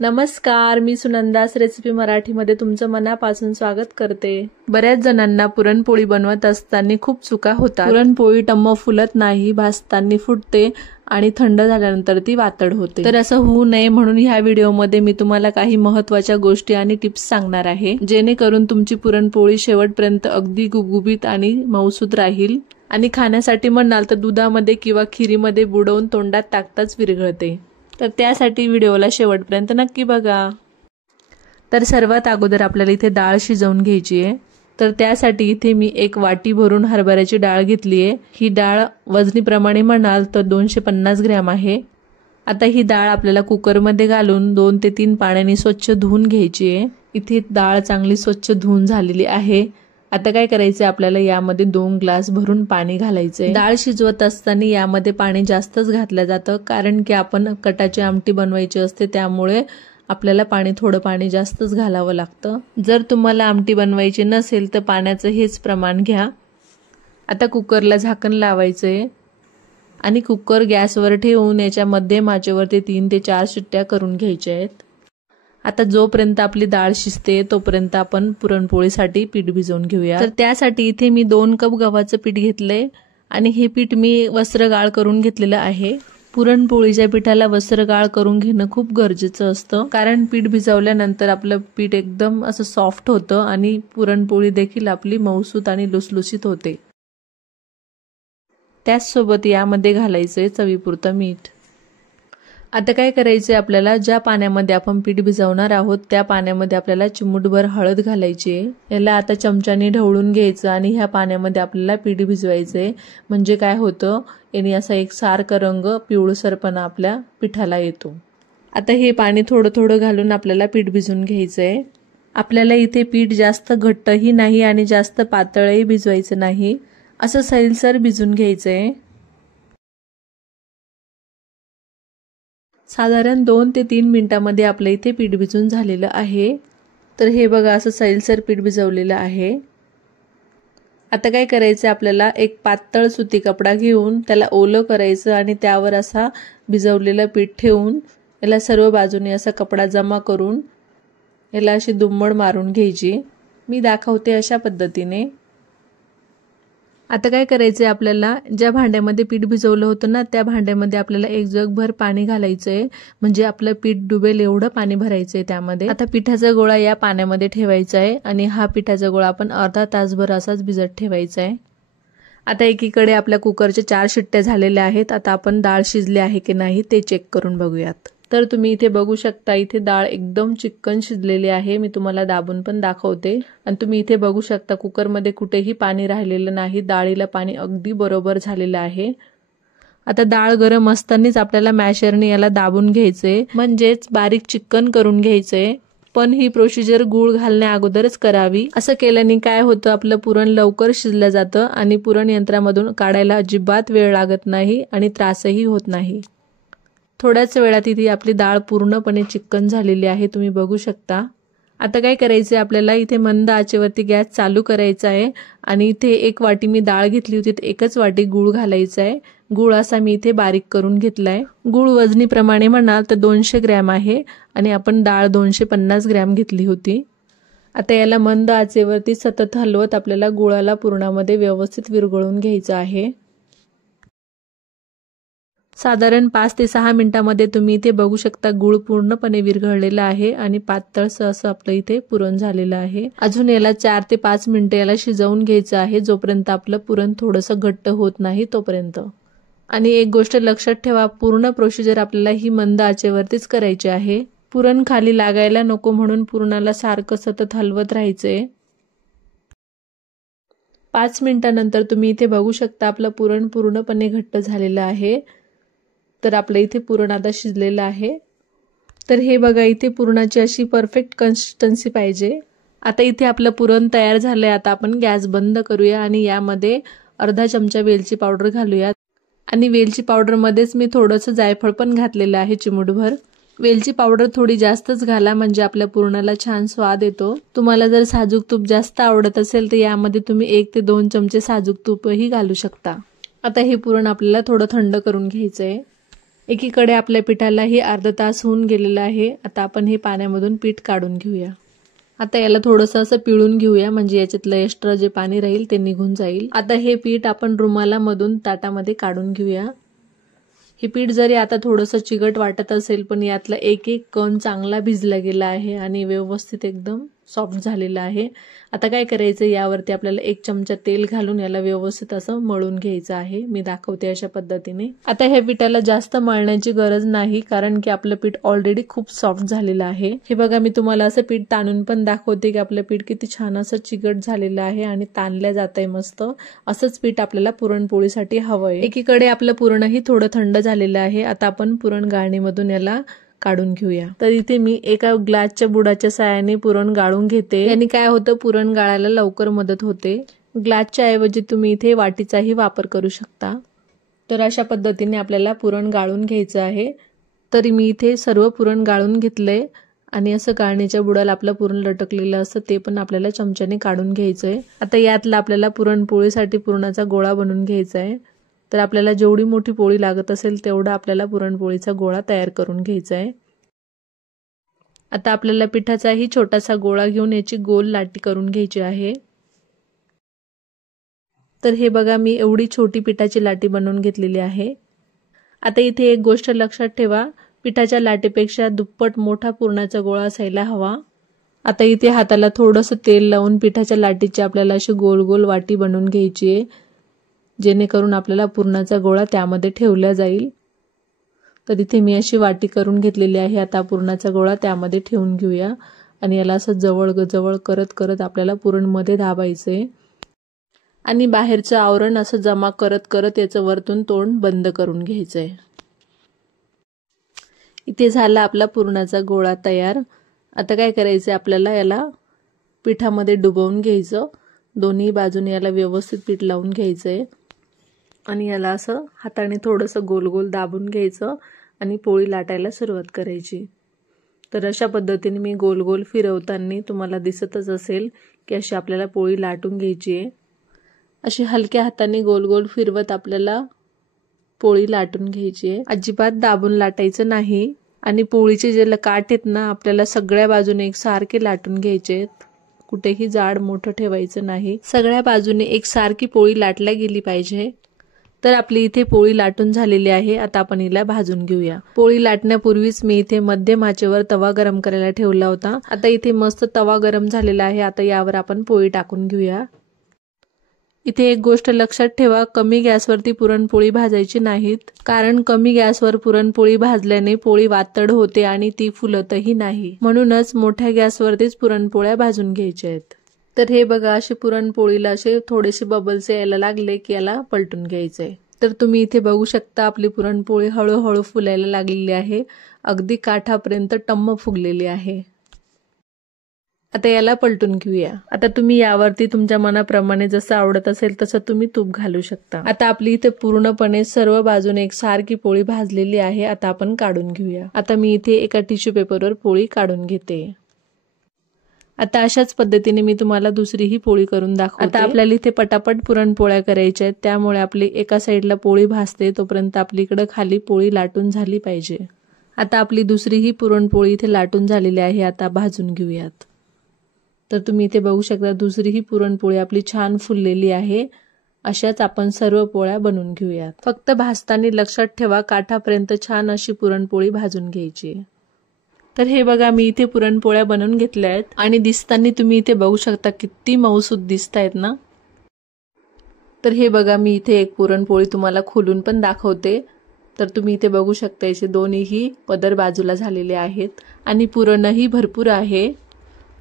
नमस्कार, मी सुनंदास रेसिपी मराठीमध्ये तुमचं मनापासून स्वागत करते। बऱ्याच जणांना पुरणपोळी बनवत असताना खूप चुका होतात। पुरणपोळी टम्म फुलत नाही, भाजताना फुटते आणि थंड झाल्यानंतर ती वातड होते। तर असं होऊ नये म्हणून ह्या व्हिडिओमध्ये मी तुम्हाला काही महत्त्वाच्या गोष्टी आणि टिप्स सांगणार आहे, जेणेकरून तुमची पुरणपोळी शेवटपर्यंत अगदी गुबगुबीत आणि मऊसूत राहील आणि खाण्यासाठी म्हणाल तर दुधामध्ये किंवा खिरीमध्ये बुडवून तोंडात टाकताच विरघळते। तर त्यासाठी व्हिडिओला शेवटपर्यंत नक्की बघा। तर सर्वात अगोदर आपल्याला इथे डाळ शिजवून घ्यायची आहे। तर त्यासाठी इथे मी 1 वाटी भरून हरभऱ्याची डाळ घेतली आहे। ही डाळ वजनीप्रमाणे म्हणाल तर 250 ग्रॅम आहे। आता ही डाळ आपल्याला कुकरमध्ये घालून 2 ते 3 पाण्याने स्वच्छ धुवून घ्यायची आहे। इथे डाळ चांगली स्वच्छ धुवून झालेली आहे। आता काय करायचं, आपल्याला यामध्ये 2 ग्लास भरून पाणी घालायचंय। डाळ शिजवत असताना यामध्ये पाणी जास्तच घातलं जातं, कारण की आपण कटाची आमटी बनवायची असते, त्यामुळे आपल्याला पाणी जास्तच घालावं लागतं। जर तुम्हाला आमटी बनवायची नसेल तर पाण्याचं हेच प्रमाण घ्या। आता कुकरला झाकण लावायचंय आणि कुकर गॅसवर ठेवून याच्या मध्यम आचेवरती 3 ते 4 शिट्ट्या करून घ्यायच्या आहेत। आता जोपर्यंत आपली डाळ शिजते तोपर्यंत आपण पुरणपोळीसाठी पीठ भिजवून घेऊया। तर त्यासाठी इथे मी 2 कप गव्हाचं पीठ घेतलंय आणि हे पीठ मी वस्त्रगाळ करून घेतलेलं आहे। पुरणपोळीच्या पिठाला वस्त्रगाळ करून घेणं खूप गरजेचं असतं, कारण पीठ भिजवल्यानंतर आपलं पीठ एकदम असं सॉफ्ट होतं आणि पुरणपोळी देखील आपली मऊसूत आणि लुसलुसीत होते। त्याचसोबत यामध्ये घालायचंय चवीपुरतं मीठ। आता काय करायचंय, आपल्याला ज्या पाण्यामध्ये आपण पीठ भिजवणार आहोत त्या पाण्यामध्ये आपल्याला चिमूटभर हळद घालायची आहे। याला आता चमच्याने ढवळून घ्यायचं आणि ह्या पाण्यामध्ये आपल्याला पीठ भिजवायचंय। म्हणजे काय होतं, याने असा एक सारखा रंग पिवळसरपणा आपल्या पिठाला येतो। आता हे पाणी थोडं थोडं घालून आपल्याला पीठ भिजवून घ्यायचंय। आपल्याला इथे पीठ जास्त घट्टही नाही आणि जास्त पातळही भिजवायचं नाही, असं सैलसर भिजून घ्यायचंय। साधारण 2 ते 3 मिनिटांमध्ये आपल्या इथे पीठ भिजून झालेलं आहे। तर हे बघा, असं सैलसर पीठ भिजवलेलं आहे। आता काय करायचं, आपल्याला एक पातळ सुती कपडा घेऊन त्याला ओलं करायचं आणि त्यावर असा भिजवलेलं पीठ ठेवून याला सर्व बाजूने असा कपडा जमा करून याला अशी दुम्मड मारून घ्यायची। मी दाखवते अशा पद्धतीने। आता काय करायचंय, आपल्याला ज्या भांड्यामध्ये पीठ भिजवलं होतं ना त्या भांड्यामध्ये आपल्याला 1 जगभर पाणी घालायचंय, म्हणजे आपलं पीठ डुबेल एवढं पाणी भरायचंय त्यामध्ये। आता पिठाचा गोळा या पाण्यामध्ये ठेवायचा आहे आणि हा पिठाचा गोळा आपण अर्धा तासभर असाच भिजत ठेवायचा आहे। आता एकीकडे आपल्या कुकरच्या 4 शिट्ट्या झालेल्या आहेत। आता आपण डाळ शिजली आहे की नाही ते चेक करून बघूयात। तर तुम्ही इथे बघू शकता, इथे डाळ एकदम चिक्कन शिजलेली आहे। मी तुम्हाला दाबून पण दाखवते आणि तुम्ही इथे बघू शकता कुकरमध्ये कुठेही पाणी राहिलेलं नाही, डाळीला पाणी अगदी बरोबर झालेलं आहे। आता डाळ गरम असतानाच आपल्याला मॅशरने याला दाबून घ्यायचे, म्हणजेच बारीक चिक्कन करून घ्यायचे। पण ही प्रोसिजर गूळ घालण्या अगोदरच करावी। असं केल्याने काय होतं, आपलं पुरण लवकर शिजलं जातं आणि पुरण यंत्रामधून काढायला अजिबात वेळ लागत नाही आणि त्रासही होत नाही। थोड्याच वेळात इथे आपली डाळ पूर्णपणे चिक्कन झालेली आहे, तुम्ही बघू शकता। आता काय करायचंय, आपल्याला इथे मंद आचेवरती गॅस चालू करायचा आहे आणि इथे 1 वाटी मी डाळ घेतली होती, 1च वाटी गूळ घालायचा आहे। गूळ असा मी इथे बारीक करून घेतलाय। गूळ वजनीप्रमाणे म्हणाल तर 200 ग्रॅम आहे आणि आपण डाळ 250 ग्रॅम घेतली होती। आता याला मंद आचेवरती सतत हलवत आपल्याला गुळाला पुरणामध्ये व्यवस्थित विरघळून घ्यायचं आहे। साधारण 5 ते 6 मिनिटांमध्ये तुम्ही इथे बघू शकता गूळ पूर्णपणे विरघळलेला आहे आणि पातळसं असं आपलं इथे पुरण झालेलं आहे। अजून याला 4 ते 5 मिनिटं याला शिजवून घ्यायचं आहे, जोपर्यंत आपलं पुरण थोडंसं घट्ट होत नाही तोपर्यंत। आणि एक गोष्ट लक्षात ठेवा, पूर्ण प्रोसिजर आपल्याला ही मंद आचेवरतीच करायची आहे। पुरण खाली लागायला नको म्हणून पुरणाला सारखं सतत हलवत राहायचंय। 5 मिनिटांनंतर तुम्ही इथे बघू शकता आपलं पुरण पूर्णपणे घट्ट झालेलं आहे। तर आपलं इथे पुरण आता शिजलेलं आहे। तर हे बघा, इथे पुरणाची अशी परफेक्ट कन्सिस्टन्सी पाहिजे। आता इथे आपलं पुरण तयार झालंय। आता आपण गॅस बंद करूया आणि यामध्ये अर्धा चमचा वेलची पावडर घालूया आणि वेलची पावडर मध्येच मी थोडंसं जायफळ पण घातलेलं आहे, चिमूटभर। वेलची पावडर थोडी जास्तच घाला, म्हणजे आपल्या पुरणाला छान स्वाद येतो। तुम्हाला जर साजूक तूप जास्त आवडत असेल तर यामध्ये तुम्ही 1 ते 2 चमचे साजूक तूपही घालू शकता। आता हे पुरण आपल्याला थोडं थंड करून घ्यायचंय। एकीकडे आपल्या पिठालाही अर्धा तास होऊन गेलेला आहे. आता आपण हे पाण्यामधून पीठ काढून घेऊया. आता याला थोडंसं असं पिळून घेऊया, म्हणजे याच्यातलं एक्स्ट्रा जे पाणी राहील ते निघून जाईल. आता हे पीठ आपण रुमालामधून ताटामध्ये काढून घेऊया. हे पीठ जरी आता थोडंसं चिकट वाटत असेल, पण यातला एक एक कण चांगला भिजला गेला आहे आणि व्यवस्थित एकदम सॉफ्ट झालेला आहे. आता काय करायचं, यावरती आपल्याला 1 चमचा तेल घालून याला व्यवस्थित असं मळून घ्यायचं आहे. मी दाखवते अशा पद्धतीने. आता ह्या पिठाला जास्त मळण्याची गरज नाही, कारण की आपलं पीठ ऑलरेडी खूप सॉफ्ट झालेलं आहे. हे बघा, मी तुम्हाला असं पीठ ताणून पण दाखवते की आपलं पीठ किती छान असं चिकट झालेलं आहे आणि ताणल्या जातंय मस्त. असंच पीठ आपल्याला पुरणपोळीसाठी हवंय. एकीकडे आपलं पुरणही थोडं थंड झालेलं आहे. आता आपण पुरण गाळणीमधून याला काढून घेऊया. तर इथे मी एका ग्लासच्या बुडाच्या साहाय्याने पुरण गाळून घेते. याने काय होतं, पुरण गाळायला लवकर मदत होते. ग्लासच्या ऐवजी तुम्ही इथे वाटीचाही वापर करू शकता. तर अशा पद्धतीने आपल्याला पुरण गाळून घ्यायचं आहे. तरी मी इथे सर्व पुरण गाळून घेतलंय आणि असं गाळणीच्या बुडाला आपलं पुरण लटकलेलं असतं ते पण आपल्याला चमच्याने काढून घ्यायचंय. आता यातला आपल्याला पुरणपोळीसाठी पुरणाचा गोळा बनवून घ्यायचा आहे. तर आपल्याला जेवढी मोठी पोळी लागत असेल तेवढा आपल्याला पुरणपोळीचा गोळा तयार करून घ्यायचा आहे. आता आपल्याला पिठाचाही छोटासा गोळा घेऊन याची गोल लाटी करून घ्यायची आहे. तर हे बघा, मी एवढी छोटी पिठाची लाटी बनवून घेतलेली आहे. आता इथे एक गोष्ट लक्षात ठेवा, पिठाच्या लाटेपेक्षा दुप्पट मोठा पुरणाचा गोळा असायला हवा. आता इथे हाताला थोडंसं तेल लावून पिठाच्या लाटीची आपल्याला अशी गोल गोल वाटी बनवून घ्यायची आहे, जेणेकरून आपल्याला पुरणाचा गोळा त्यामध्ये ठेवला जाईल. तर इथे मी अशी वाटी करून घेतलेली आहे. आता पुरणाचा गोळा त्यामध्ये ठेवून घेऊया आणि याला असं जवळ जवळ करत करत आपल्याला पुरणमध्ये दाबायचंय आणि बाहेरचं आवरण असं जमा करत करत याचं वरतून तोंड बंद करून घ्यायचंय. इथे झाला आपला पुरणाचा गोळा तयार. आता काय करायचंय, आपल्याला याला पिठामध्ये डुबवून घ्यायचं. दोन्ही बाजूने याला व्यवस्थित पीठ लावून घ्यायचंय आणि याला असं हाताने थोडंसं गोल गोल दाबून घ्यायचं आणि पोळी लाटायला सुरुवात करायची. तर अशा पद्धतीने मी गोल गोल फिरवताना तुम्हाला दिसतच असेल की अशी आपल्याला पोळी लाटून घ्यायची आहे. अशी हलक्या हाताने गोल गोल फिरवत आपल्याला पोळी लाटून घ्यायची आहे. अजिबात दाबून लाटायचं नाही आणि पोळीचे जे काठ आहेत ना, आपल्याला सगळ्या बाजूने एकसारखे लाटून घ्यायचे आहेत. कुठेही जाड मोठं ठेवायचं नाही. सगळ्या बाजूने एकसारखी पोळी लाटल्या गेली पाहिजे. तर आपली इथे पोळी लाटून झालेली आहे. आता आपण हिला भाजून घेऊया. पोळी लाटण्यापूर्वीच मी इथे मध्यम आचेवर तवा गरम करायला ठेवला होता. आता इथे मस्त तवा गरम झालेला आहे. आता यावर आपण पोळी टाकून घेऊया. इथे एक गोष्ट लक्षात ठेवा, कमी गॅसवरती पुरणपोळी भाजायची नाहीत, कारण कमी गॅसवर पुरणपोळी भाजल्याने पोळी वातड होते आणि ती फुलतही नाही. म्हणूनच मोठ्या गॅसवरतीच पुरणपोळ्या भाजून घ्यायच्या आहेत. तर हे बघा, असे पुरणपोळीला असे थोडेसे बबल्स यायला लागले की याला पलटून घ्यायचंय. तर तुम्ही इथे बघू शकता आपली पुरणपोळी हळूहळू फुलायला लागलेली आहे. अगदी काठापर्यंत टम्म फुगलेली आहे. आता याला पलटून घेऊया. आता तुम्ही यावरती तुमच्या मनाप्रमाणे जसं आवडत असेल तसं तुम्ही तूप घालू शकता. आता आपली इथे पूर्णपणे सर्व बाजूने एकसारखी पोळी भाजलेली आहे. आता आपण काढून घेऊया. आता मी इथे एका टिश्यू पेपरवर पोळी काढून घेते. आता अशाच पद्धतीने मी तुम्हाला दुसरीही पोळी करून दाखवते. आता आपल्याला इथे पटापट पुरणपोळ्या करायच्या आहेत, त्यामुळे आपली एका साईडला पोळी भाजते तोपर्यंत आपली इकडे खाली पोळी लाटून झाली पाहिजे. आता आपली दुसरीही पुरणपोळी इथे लाटून झालेली आहे. आता भाजून घेऊयात. तर तुम्ही इथे बघू शकता दुसरीही पुरणपोळी आपली छान फुललेली आहे. अशाच आपण सर्व पोळ्या बनवून घेऊयात. फक्त भाजताना लक्षात ठेवा, काठापर्यंत छान अशी पुरणपोळी भाजून घ्यायची. तर हे बघा, मी इथे पुरणपोळ्या बनवून घेतल्या आहेत आणि दिसताना तुम्ही इथे बघू शकता किती मऊसूत दिसतायत ना. तर हे बघा, मी इथे एक पुरणपोळी तुम्हाला खोलून पण दाखवते. तर तुम्ही इथे बघू शकता याचे दोन्हीही पदर बाजूला झालेले आहेत आणि पुरणही भरपूर आहे.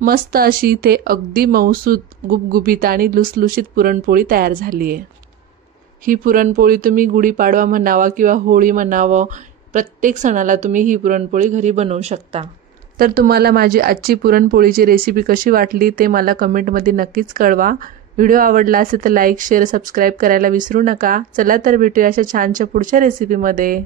मस्त अशी इथे अगदी मऊसूत, गुबगुबीत आणि लुसलुशीत पुरणपोळी तयार झाली आहे. ही पुरणपोळी तुम्ही गुढीपाडवा म्हणावा किंवा होळी म्हणावं, प्रत्येक सणाला तुम्ही ही पुरणपोळी घरी बनवू शकता. तर तुम्हाला माझी आजची पुरणपोळीची रेसिपी कशी वाटली ते मला कमेंटमध्ये नक्कीच कळवा. व्हिडिओ आवडला असेल तर लाईक, शेअर, सबस्क्राईब करायला विसरू नका. चला तर भेटूया अशा छानशा पुढच्या रेसिपीमध्ये.